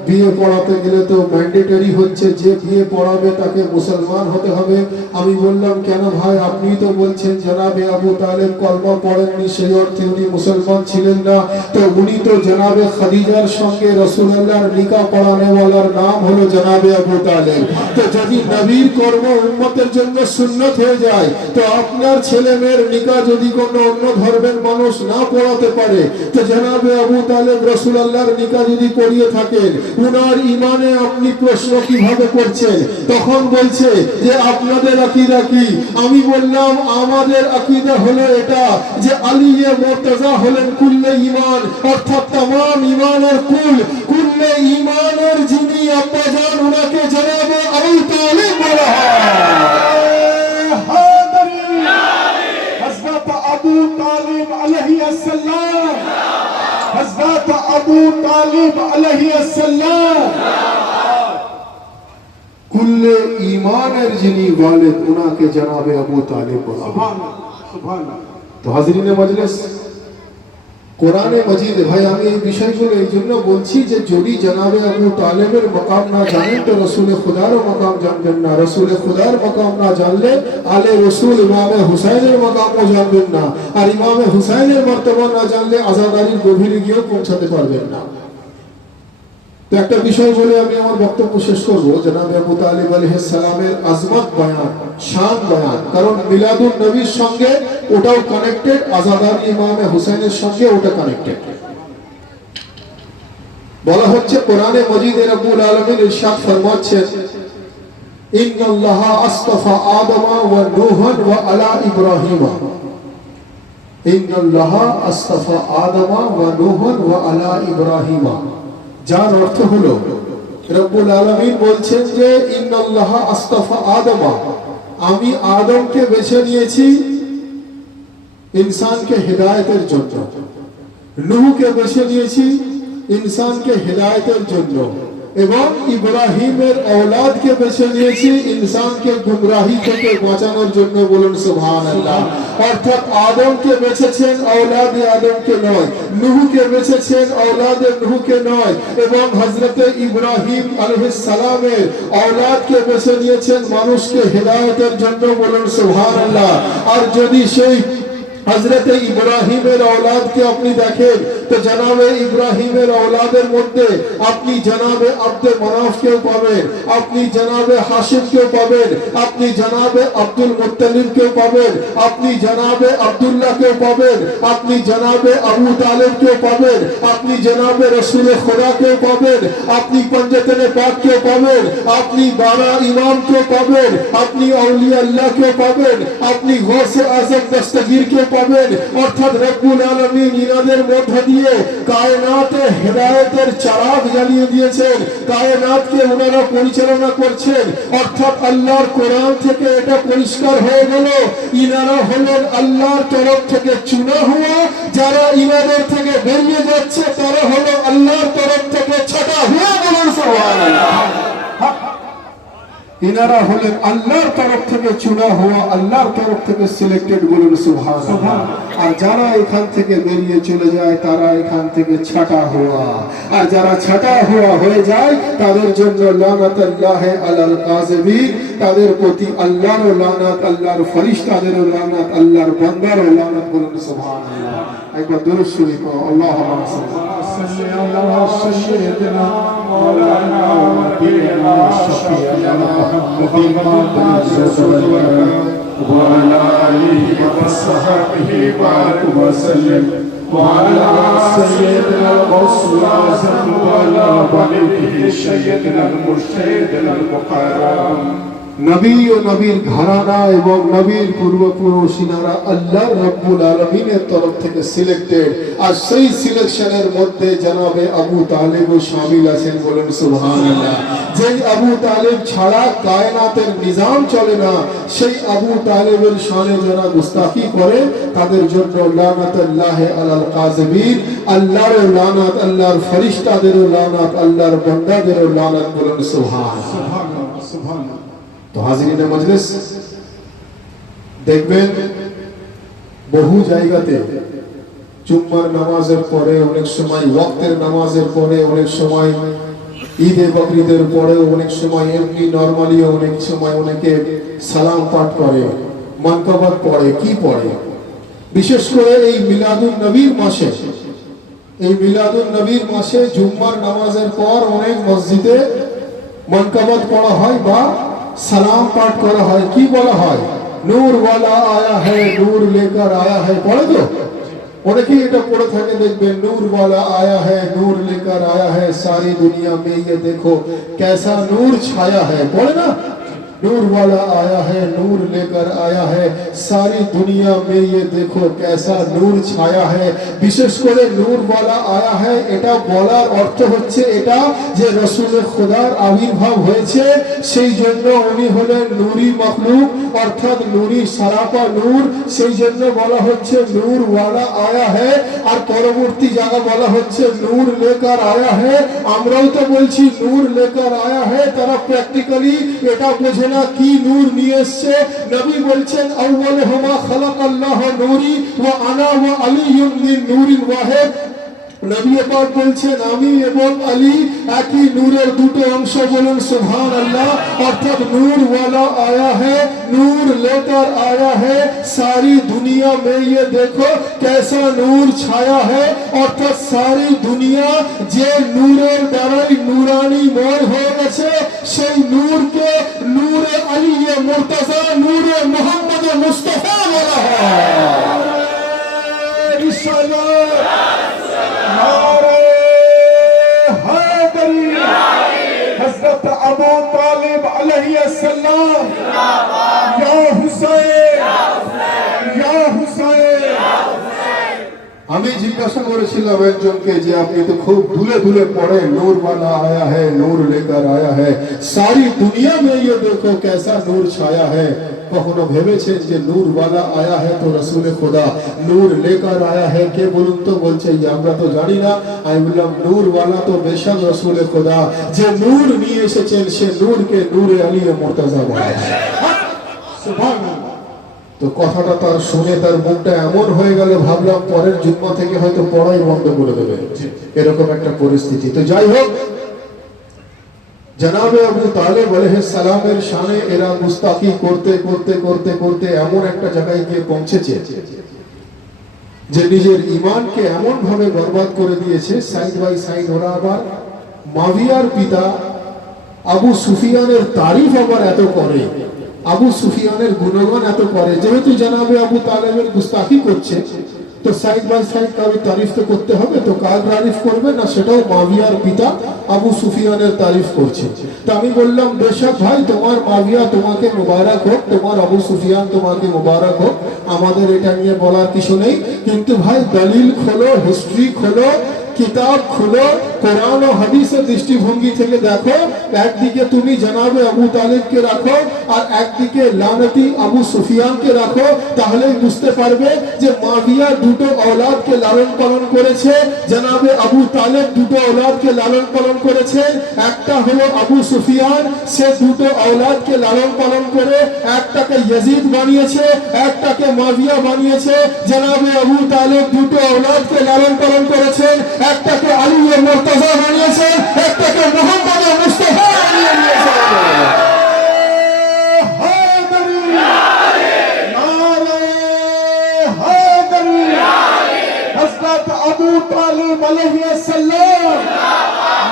বিয়ে পড়াতে গেলে তো ম্যান্ডেটরি হচ্ছে যে বিয়ে পড়াবে তাকে মুসলমান হতে হবে। আমি বললাম কেন ভাই, আপনি তো বলছেন জনাবে আবু তালেব কলমা পড়েননি, সেই অর্থে উনি মুসলমান ছিলেন না। তো উনি তো জনাবে খাদিজার সঙ্গে রাসূলুল্লাহর নিকাহ পড়ানেওয়ালার নাম হলো জনাবে আবু তালেব। তো যদি নবীর কর্ম উম্মতের জন্য সুন্নত হয়ে যায়, তো আপনার ছেলে মেয়ের নিকাহ যদি কোনো অন্য ধর্মের মানুষ না পড়াতে পারে, তো জনাবে আবু তালেব রাসূলুল্লাহর নিকাহ যদি পড়িয়ে থাকেন, উনার ইমানে আপনি প্রশ্ন কিভাবে করছেন? তখন বলছে যে আপনাদের আকীদা কি? আমি বললাম আমাদের আকীদা হলো এটা যে আলিয়ে মুর্তজা হলেন কুল্লে ঈমান, অর্থাৎ तमाम ঈমানের কুল, কুল্লে ঈমানের যিনি আব্বাজান, উনাকে জনাবে আবু তালেব বলা হয়। হযরত আবু তালিব আলাইহিস সালাম, হযরত আবু তালিব আলাইহিস সালাম, কুল্লে ঈমানের যিনি ওয়ালিদ, উনাকে জনাবে আবু তালেব বলা হয়। সুবহানাল্লাহ, সুবহানাল্লাহ। তো হাজিরিনে মজলিস, কোরআনে মজিদ, ভাই আমি এই বিষয়গুলো এই জন্য বলছি যে যদি জনাবে আবু তালেবের মাকাম না জানেন তো রসুল খুদারও মাকাম জানবেন না, রসুল খুদার মাকাম না জানলে আলে রসুল ইমামে হুসাইনের মাকামও জানবেন না, আর ইমামে হুসাইনের মর্তবা না জানলে আজাদারির গভীরে গিয়েও পৌঁছাতে পারবেন না। তো একটা বিষয় বলে আমি আমার বক্তব্য শেষ করবো। জনাবে আবু তালিব আলাইহিস সালামের আজমত বয়ান, শান বয়ান, কারণ মিলাদুন নবীর সঙ্গে ওটাও কানেক্টেড, আজাদার ইমামে হুসাইনের সঙ্গে ওটা কানেক্টেড। বলা হচ্ছে কোরআনে মজিদে রব্বুল আলামিন ইরশাদ ফরমাচ্ছেন, ইন্নাল্লাহা আসতাফা আদমা ওয়া নূহান ওয়া আলা ইব্রাহিমা, ইন্নাল্লাহা আসতাফা আদমা ওয়া নূহান ওয়া আলা ইব্রাহিমা, যার অর্থ হলো রব্বুল আলামিন বলছেন যে ইন্নাল্লাহা আসতাফা আদমা, আমি আদমকে বেছে নিয়েছি ইনসানকে হেদায়েতের জন্য, নূহকে বেছে নিয়েছি ইনসানকে হেদায়েতের জন্য, এবং ইব্রাহিমের औलादকে বেছে নিয়েছি ইনসানকে গুমরাহি থেকে বাঁচানোর জন্য, বলুন সুবহানাল্লাহ। অর্থাৎ আদমকে বেছেছেন औलाद আদমকে নয়, নূহকে বেছেছেন औलाद নূহকে নয়, এবং হযরত ইব্রাহিম আলাইহিস সালামের औलादকে বেছে নিয়েছেন মানুষকে হেদায়েতের জন্য, বলুন সুবহানাল্লাহ। আর যদি সেই হযরত ইব্রাহিমের औलाद কে আপনি দেখেন তো জনাবে ইব্রাহিমের औलादের মধ্যে আপনি জনাবে আব্দে মানাফকেও পাবেন, আপনি জনাবে হাশিমকেও পাবেন, আপনি জনাবে আব্দুল মুত্তালিবকেও পাবেন, আপনি জনাবে আব্দুল্লাহকেও পাবেন, আপনি জনাবে আবু তালেবকেও পাবেন, আপনি জনাবে রাসূল খোদাকেও পাবেন, আপনি পঞ্জতনে পাককেও পাবেন, আপনি 12 ইমামকেও পাবেন, আপনি আউলিয়া আল্লাহকেও পাবেন, আপনি গৌসে আযম দস্তগীরকেও পাবেন। অর্থাৎ রব্বুল আলামিন ইনাদের মধ্য দিয়ে কায়নাতে হেদায়েতের চারাগ জ্বালিয়ে দিয়েছেন, কায়নাতকে ওনারা পরিচালনা করছেন। অর্থাৎ আল্লাহর কোরআন থেকে এটা পরিষ্কার হয়ে গেল ইনারা হলেন আল্লাহর তরফ থেকে চুনা হওয়া, যারা ইনাদের থেকে বেরিয়ে যাচ্ছে তারা হলো আল্লাহর তরফ থেকে ছাটা হওয়া, বলুন সুবহানাল্লাহ। ইনারা হলেন আল্লাহর তরফ থেকে চুনা হওয়া, আল্লাহর তরফ থেকে সিলেক্টেড, বলুন সুবহানাল্লাহ। আর যারা এখান থেকে বেরিয়ে চলে যায় তারা এখান থেকে ছাটা হওয়া, আর যারা ছাটা হওয়া হয়ে যায় তাদের জন্য লানাতুল্লাহি আলাল কাযিবিন, তাদের প্রতি আল্লাহর লানাত, আল্লাহর ফেরেশতাদের লানাত, আল্লাহর বান্দার লানাত, বলুন সুবহানাল্লাহ। একবার দরুদ শরীফ আল্লাহুম্মা সাল্লি আলা সাইয়্যিদিনা মাওলানা নবিয়িনা শাফিঈনা وعلى آله وصحبه بارك وسلم وعلى سيدنا الرسول الأعظم وعلى وليه سيدنا المرشد المقرب। নবী ও নবীর ঘরানা এবং নবীর পূর্বপুরুষিনারা আল্লাহ রাব্বুল আলামিনের তরফ থেকে সিলেক্টেড, আর সেই সিলেকশনের মধ্যে জনাবে আবু তালেবও শামিল আছেন, বলেন সুবহানাল্লাহ। যেই আবু তালেব ছাড়া কায়নাতের নিজাম চলে না, সেই আবু তালেবের শানে যারা গুস্তাখি করে তাদের জন্য লানাতুল্লাহি আলাল কাযিবিন, আল্লাহর লানাত, আল্লাহর ফেরেশতাদের লানাত, আল্লাহর বান্দাদের লানাত, বলেন সুবহানাল্লাহ। সুবহানাল্লাহ, সুবহানাল্লাহ। তো হাজিরিনে মজলিস, দেখবেন বহু জায়গাতে জুম্মার নামাজের পরে, অনেক সময় ওয়াক্তের নামাজের পরে, অনেক সময় ঈদে বকরিদের পরে, অনেক সময় এমনি নরমালিও, অনেক সময় অনেকে সালাম পাঠ করে, মানকাবাত পড়ে, কি পড়ে, বিশেষ করে এই মিলাদুন নবীর মাসে, এই মিলাদুন নবীর মাসে জুম্মার নামাজের পর অনেক মসজিদে মানকাবাত পড়া হয় বা সালাম পাঠ করা হয়। কি বলা হয়? নূর ওয়ালা আয়া হ্যায়, নূর লেকার আয়া হ্যায়, পড়ে তো অনেকেই এটা পড়ে থাকে, দেখবেন নূর ওয়ালা আয়া হ্যায়, নূর লেকার আয়া হ্যায়, সারি দুনিয়া মে ये देखो कैसा नूर छाया है, পড়ে না? नूर वाला आया है, नूर लेकर आया है, सारी दुनिया में ये देखो कैसा नूर छाया है। বিশেষ করে নূর वाला आया है এটা বলার অর্থ হচ্ছে এটা যে রাসূল খোদার আবির্ভাব হয়েছে, সেই জন্য উনি হলেন নূরি মখলুক, অর্থাৎ নূরি সারাপা নূর, সেই জন্য বলা হচ্ছে নূর वाला आया है। আর পরবর্তী জায়গা বলা হচ্ছে নূর লেকার আয়া है। আমরাও তো বলছি নূর লেকার আয়া है, তারা প্র্যাকটিক্যালি এটা বোঝে না কি নূর নিয়ে এসেছে। নবী বলছেন আউয়ালুহুমা খালাকাল্লাহু নূরি ওয়া আনা ওয়া আলিয়্যুম মিন নূরিন ওয়াহিদ। নবী পাক বলছেন আমি এবং আলী একই নূরের দুটো অংশ, বলুন সুবহানাল্লাহ। অর্থাৎ নূর वाला आया है, नूर लेकर आया है, सारी दुनिया में ये देखो कैसा नूर छाया है। অর্থাৎ সারি দুনিয়া যে নূরের দ্বারাই নূরানীময় হয়ে গেছে, সেই নূরকে নূরে আলী মুর্তজা, নূরে মুহাম্মদ মুস্তাফা বলা হয়। हज़रत अबू तालिब अलैहिस्सलाम, या हुसैन, या हुसैन। আমি জিজ্ঞাসা করেছিলাম একজনকে যে আপনি তো খুব ধুলে ধুলে পড়ে নূর वाला आया है नूर लेकर आया है सारी दुनिया में ये देखो कैसा नूर छाया है কখনো ভেবেছেন যে নূর वाला आया है তো রাসূলে খোদা নূর लेकर आया है কে বলুন তো? বলছে আমরা তো জানি না। আমি বললাম নূর वाला তো বেশক রাসূলে খোদা, যে নূর নিয়ে এসেছেন সে নূরকে নূরে আলী মুর্তজা বলে। সুবহানাল্লাহ। তো কথাটা তার শুনে তার মুখটা এমন হয়ে গেল, ভাবলাম পরের জুম্মা থেকে হয়তো পড়াই বন্ধ করে দেবে, এরকম একটা পরিস্থিতি। তো যাই হোক, জনাবে আবু তালেব আলাইহিস সালামের শানে এরা গুস্তাখি করতে করতে করতে করতে এমন একটা জায়গায় গিয়ে পৌঁছেছে যে নিজের ঈমানকে এমন ভাবে বরবাদ করে দিয়েছে। সাইড বাই সাইড ওরা আবার মাবিয়ার পিতা আবু সুফিয়ানের তারিফ আবার এত করে, আবু সুফিয়ানের গুণগান এত করে, যেহেতু জনাবে আবু তালেবের গুস্তাখি করছে তো সাইড বাই সাইড কারো তারিফ তো করতে হবে, তো কার তারিফ করবে না? সেটাও মাবিয়ার পিতা আবু সুফিয়ানের তারিফ করছে। তো আমি বললাম বেশক ভাই, তোমার মাবিয়া তোমাকে মুবারক হোক, তোমার আবু সুফিয়ান তোমাকে মুবারক হোক, আমাদের এটা নিয়ে বলার কিছু নেই। কিন্তু ভাই দলিল খোলো, হিস্ট্রি খোলো, কিতাব খুলো, কোরআন ও হাদিসের দৃষ্টিভঙ্গি থেকে দেখো। একদিকে তুমি জনাবে আবু তালেবকে রাখো আর একদিকে লানতি আবু সুফিয়ানকে রাখো, তাহলেই বুঝতে পারবে যে মাবিয়া দুটো औलादকে লালন পালন করেছে, জনাবে আবু তালেব দুটো औलादকে লালন পালন করেছেন। একটা হলো আবু সুফিয়ান, সে দুটো औलादকে লালন পালন করে একটাকে ইয়াজিদ বানিয়েছে, একটাকে মাবিয়া বানিয়েছে। জনাবে আবু তালেব দুটো औलादকে লালন পালন করেছেন, একটাকে আলী মুর্তজা বানিয়েছে, একটাকে মুহাম্মদ মুস্তাফা বানিয়ে দিয়েছেন। হায়দারি নারে হায়দারি হযরত আবু তালিব আলাইহিস সালাম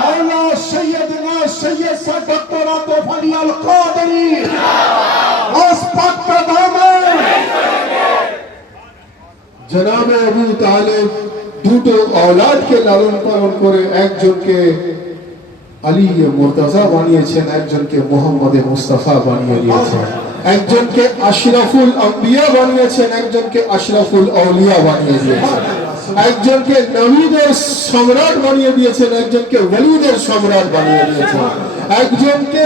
মাওলা সৈয়দনা সৈয়দ ডক্টর আতফ আলী আল কাদরি ওস পাক का दामन জনাবে আবু তালেব দুটো औलादকে লালন পালন করে একজনকে আলী মুর্তজা বানিয়েছেন, একজনকে মুহাম্মদ মুস্তাফা বানিয়ে দিয়েছেন, একজনকে আশরাফুল আম্বিয়া বানিয়েছেন, একজনকে আশরাফুল আউলিয়া বানিয়ে দিয়েছেন, একজনকে নবীদের সম্রাট বানিয়ে দিয়েছেন, একজনকে ওলিদের সম্রাট বানিয়ে দিয়েছেন, একজনকে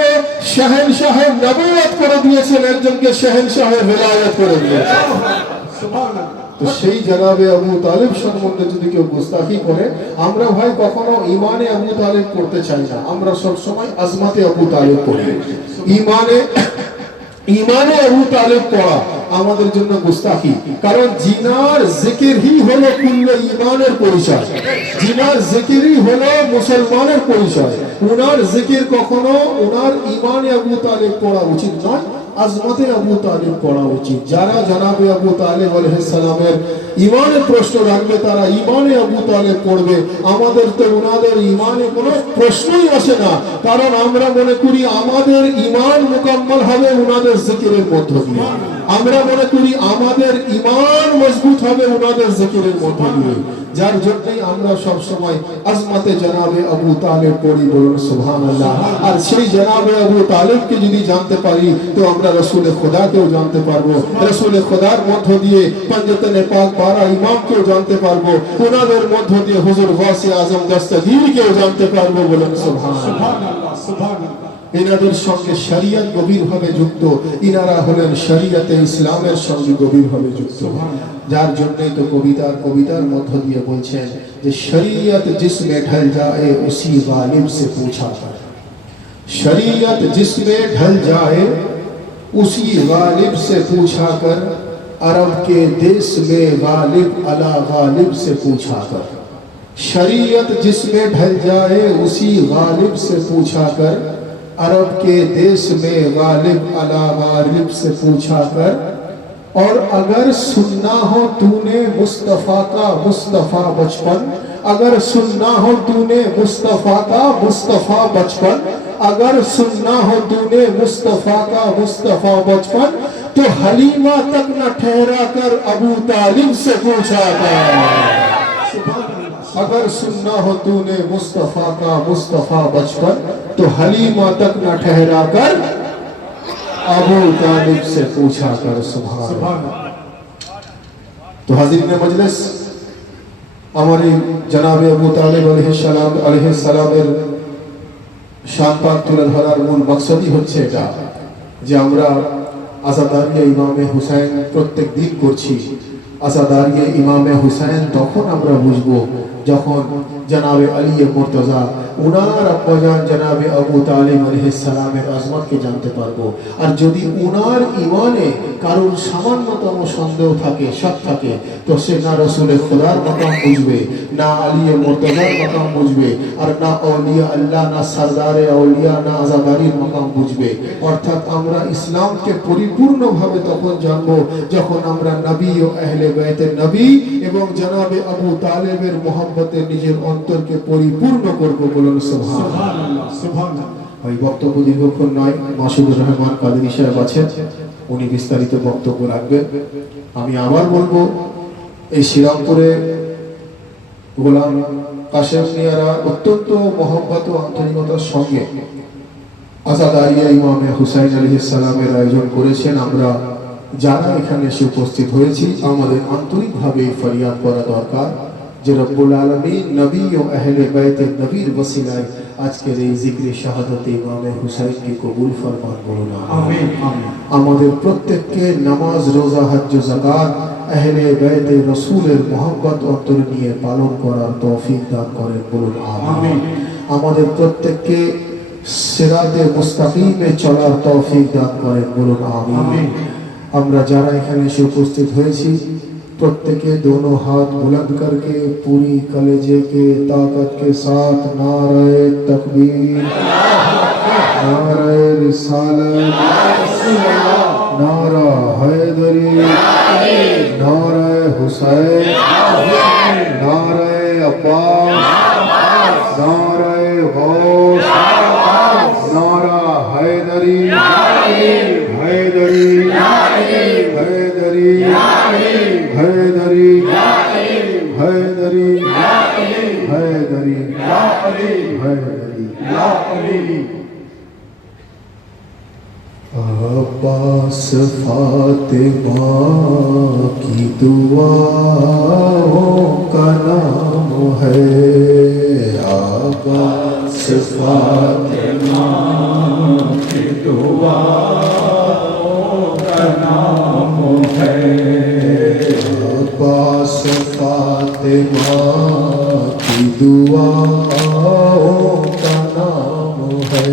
শাহেনশাহে নবুয়ত করে দিয়েছেন, একজনকে শাহেনশাহে ভিলায়ত করে দিয়েছেন। সুবহানাল্লাহ। তো সেই জনাবে আবু তালেব সম্বন্ধে যদি কেউ গুস্তাখি করে, আমরা ভাই কখনো ইমানে আবু তালেব করতে চাই না, আমরা সব সময় আজমাতে আবু তালেব করি। ইমানে আবু তালেব পড়া আমাদের জন্য গুস্তাখি, কারণ জিনার জিকিরই হলো কুল্লে ইমানের পরিচয়, জিনার জিকিরই হলো মুসলমানের পরিচয়। উনার জিকির কখনো উনার ইমানে আবু তালেব পড়া উচিত নয়, আজমাতে আবু তালেব পড়া উচিত। যারা জনাবে আবু তালেব আলাইহিস সালামের ইমানের প্রশ্ন রাখবে তারা ইমানে আবু তালেব পড়বে। আমাদের তো উনাদের ইমানে কোনো প্রশ্নই আসে না, কারণ আমরা মনে করি আমাদের ইমান মুকাম্মল হবে উনাদের জিকিরের মধ্য দিয়ে, আমরা মনে করি আমাদের ইমান মজবুত হবে উনাদের জিকিরের মধ্য দিয়ে। যার জন্যই আমরা সব সময় আজমাতে জনাবে আবু তালেব পড়ি, বলুন সুবহানাল্লাহ। আর সেই জনাবে আবু তালেবকে যদি জানতে পারি তো আমরা রাসূলে খোদাকেও জানতে পারবো, রাসূলে খোদার মধ্য দিয়ে পঞ্জতনে পাক 12 ইমামকেও জানতে পারবো, ওনাদের মধ্য দিয়ে হুজুর গাউসে আজম দস্তগীরকেও জানতে পারবো, বলুন সুবহানাল্লাহ সুবহানাল্লাহ। এনাদের সঙ্গে শরিয়ত গভীরভাবে যুক্ত, ইনারা হলেন শরিয়তে ইসলামের সঙ্গে গভীরভাবে যুক্ত। যার জন্যই তো কবিতার মধ্য দিয়ে বলছেন যে শরিয়ত জিসমে ঢল যায় উসি গালিব সে पूछा कर, शरीयत जिसमें ढल जाए उसी गालिब से पूछा कर, अरब के देश में गालिब अला गालिब से पूछा कर, शरीयत जिसमें ढल जाए उसी गालिब से पूछा कर, अरब के देश में गालिब अला गालिब से पूछा कर। और अगर सुनना हो तूने मुस्तफा का मुस्तफा बचपन, अगर सुनना हो तूने मुस्तफा का मुस्तफा बचपन, अगर सुनना हो तूने मुस्तफा का मुस्तफा बचपन, तो हलीमा तक न ठहरा कर अबू तालिब से पूछा कर। अगर सुनना हो तूने मुस्तफा का मुस्तफा बचपन, तो हलीमा तक न ठहरा कर अबू तालिब से पूछा कर। सुभान। तो हाज़िरीन मजलिस, আমার এই জনাবে আবু তালেব আলাইহিস সালামের শান তুলে ধরার মূল মকসদই হচ্ছে এটা যে আমরা আজাদারিয়ে ইমামে হুসাইন প্রত্যেক দিন করছি। আজাদারিয়ে ইমামে হুসাইন তখন আমরা বুঝবো যখন জনাবে আলী মুর্তজা উনার আব্বাজান জনাবে আবু তালেব আলাইহিস সালামের আজমতকে জানতে পারবো। আর যদি উনার ইমানে কারোর সামান্যতম সন্দেহ থাকে, শক থাকে, তো সে না রসুল খোদার মাকাম বুঝবে, না আলী মুর্তজার মাকাম বুঝবে, আর না আউলিয়া আল্লাহ, না সরদারে আউলিয়া, না আজাদারির মাকাম বুঝবে। অর্থাৎ আমরা ইসলামকে পরিপূর্ণভাবে তখন জানবো যখন আমরা নবী ও আহলে বাইতের নবী এবং জনাবে আবু তালেবের মোহাম্মতে নিজের অন্তরকে পরিপূর্ণ করবো। বলুন সুবহানাল্লাহ, সুবহানাল্লাহ। ওই বক্তব্য দীর্ঘক্ষণ নয়, মাসুদুর রহমান কাদেরী সাহেব আছেন, উনি বিস্তারিত বক্তব্য রাখবেন। আমি আবার বলবো, এই শ্রীরামপুরে গোলাম কাশেম মিয়ারা অত্যন্ত মহব্বত ও আন্তরিকতার সঙ্গে আজাদারিয়া ইমামে হুসাইন আলাইহিস সালামের আয়োজন করেছেন। আমরা যারা এখানে এসে উপস্থিত হয়েছি আমাদের আন্তরিকভাবে ফরিয়াদ করা দরকার যে রব্বুল আলামিন নবী ও আহলে বাইতের নবীর ওসিলায় আজকের এই জিকরে শাহাদাতে ইমামে হুসাইনকে কবুল ফরমান করুন, আমিন। আমাদের প্রত্যেককে নামাজ, রোজা, হজ, যাকাত আহলে বাইতে রাসূলের মহব্বত অন্তরে নিয়ে পালন করার তৌফিক দান করেন, বলুন আমিন। আমাদের প্রত্যেককে সিরাতে মুস্তাকিমে চলার তৌফিক দান করেন, বলুন আমিন। আমরা যারা এখানে এসে উপস্থিত হয়েছি प्रत्येके दोनों हाथ बुलंद करके पूरी कलेजे के ताकत के साथ नारे तकबीर, नारे रिसालत, नारा हैदरी, नारे हुसैन, नारे अब्बास, नारे गौस, नारा हैदरी, हैदरी, हैदरी, हैदरी, हैदरी, हैदरी, हैदरी। अब्बास फातिमा की दुआओं का नाम है, अब्बास फातिमा की दुआओं का नाम है, अब्बास फातिमा की दुआओं का नाम है,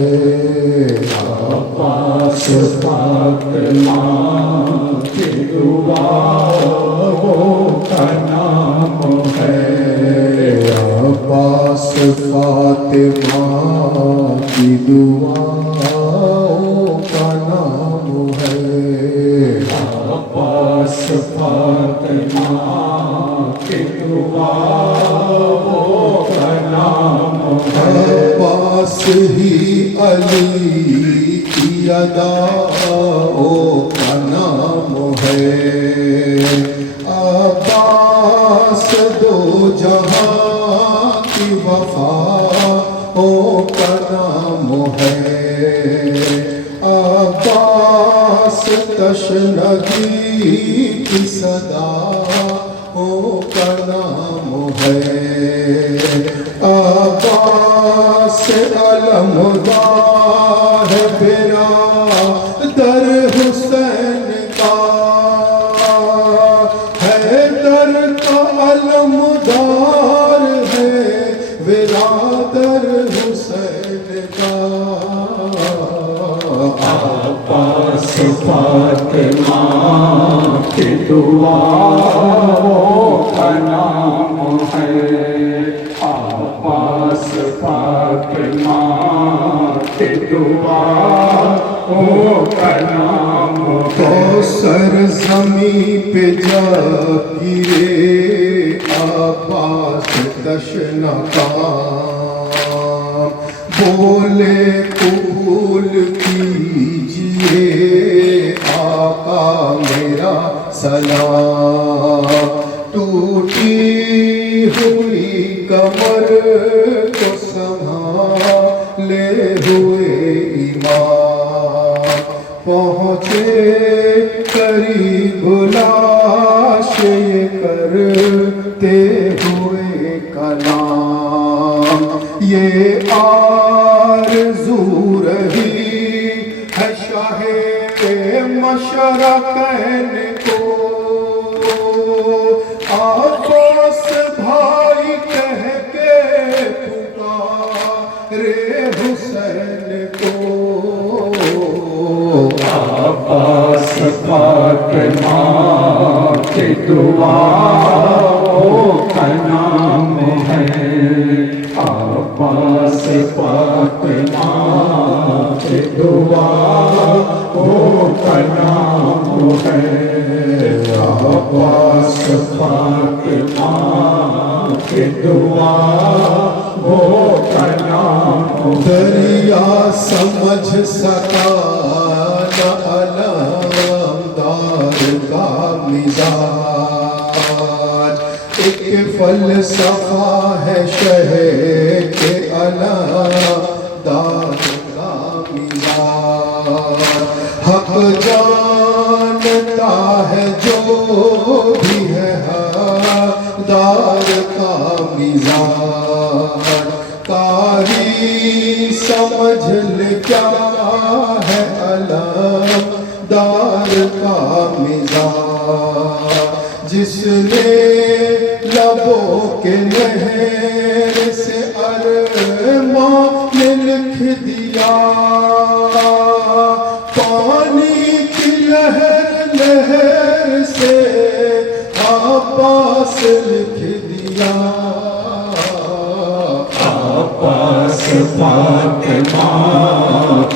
अब्बास फातिमा की दुआओं का नाम है, अब्बास फातिमा की दुआओं का नाम है, अब्बास फातिमा की दुआओं का नाम है, अब्बास ही अली की अदाओं का नाम है, अब्बास दो जहां की वफाओं का नाम है, अब्बास तशनगी की सदाओं का नाम है, अब्बास अलमदार बिरादर हुसैन का है, दर का अलमदार है बिरादर हुसैन का, अब्बास फातिमा की दुआओं का नाम है, अब्बास फातिमा की दुआओं का नाम है, कौसर ज़मीं पे जा गिरे अब्बास तशना का, बोले कबूल कीजिए आका मेरा सलाम, टूटी हुई कमर को संभाले हुए ईमान, पहुँचे करीब लाश ये करते हुए یہ آرزو رہی ہے شاہ مشرقین کو، عباس بھائی کہہ کے پکارے حسین کو، عباس فاطمہ کی دعاؤں کا نام ہے، عباس فاطمہ کی دعاؤں کا نام ہے، عباس فاطمہ کی دعاؤں کا نام ہے۔ دریا سمجھ سکا نہ علمدار کا مزاج، ایک فلسفہ ہے شہر کے علمدار کا مزاج، حق جانتا ہے جو بھی ہے حقدار کا مزاج، کاری سمجھ لے کیا ہے علمدار کا مزاج، جس نے لبوں کے نہر سے ارمان لکھ دیا، پانی کی لہر لہر سے عباس لکھ دیا، عباس فاطمہ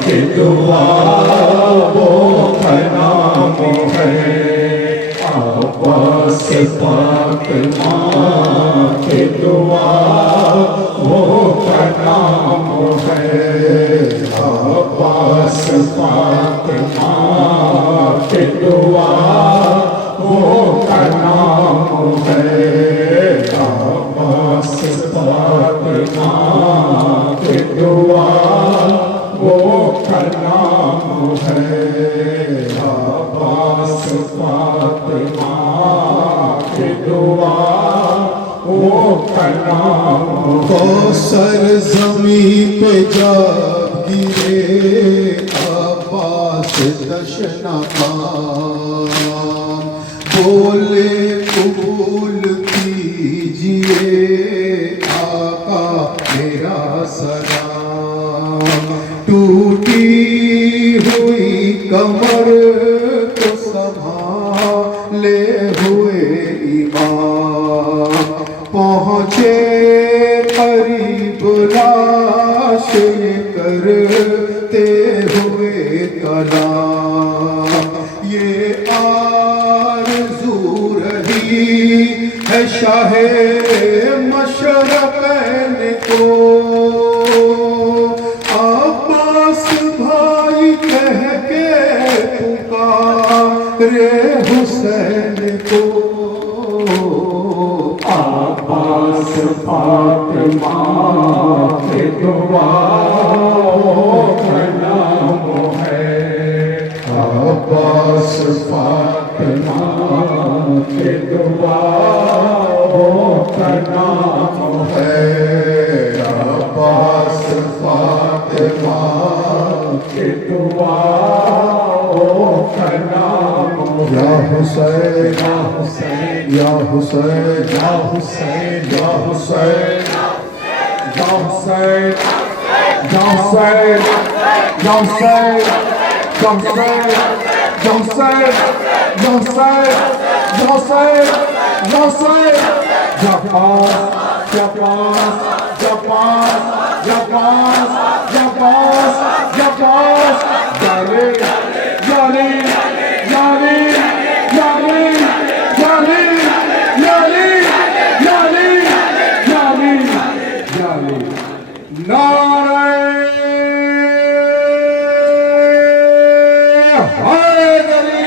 کی دعاؤں کا نام ہے، عباس فاطمہ کی دعاؤں کا نام ہے، عباس فاطمہ کی دعاؤں کا نام ہے، عباس فاطمہ کی دعاؤں کا نام ہے، عباس فاطمہ کی دعاؤں کا نام ہے۔ کوثر زمین پہ جب گرے عباس تشنہ کام، بولے قبول کیجئے آقا میرا سلام، ٹوٹی ہوئی کمر کو سنبھالے ہوئے امام، پہنچے قریب لاش کرتے ہوئے کلام، یہ آرزو رہی ہے شاہ مشرقین کو، عباس بھائی کہہ کے پکارے حسین کو، عباس فاطمہ کی دعاؤں کا نام ہے، عباس فاطمہ کی دعاؤں کا نام ہے، عباس فاطمہ کی دعاؤں کا نام یا حسین یا حسین یا حسین یا حسین یا حسین یا حسین یا حسین یا حسین یا حسین یا حسین یا حسین یا حسین یا حسین یا پاس یا پاس یا پاس یا پاس یا پاس یا پاس یا علی یا علی یا علی یا علی یا علی یا علی یا علی یا علی یا علی نعرہ حیدری،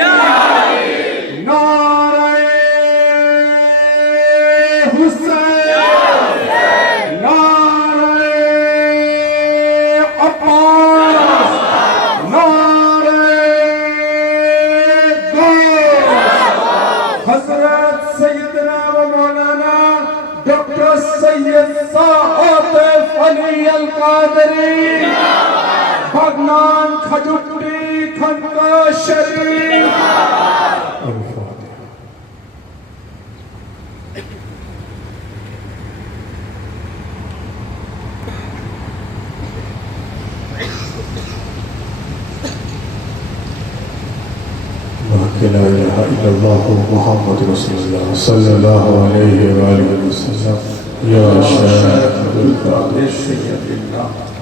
نعرہ حسین، نعرہ عباس، نعرہ حضرت سیدنا و مولانا ڈاکٹر سید عاطف علی شریف بغنان کھجوٹی خانقاہ شریف لا إله إلا الله محمد رسول الله صلى الله عليه وآله وسلم يا شيخ القادر سید اللہ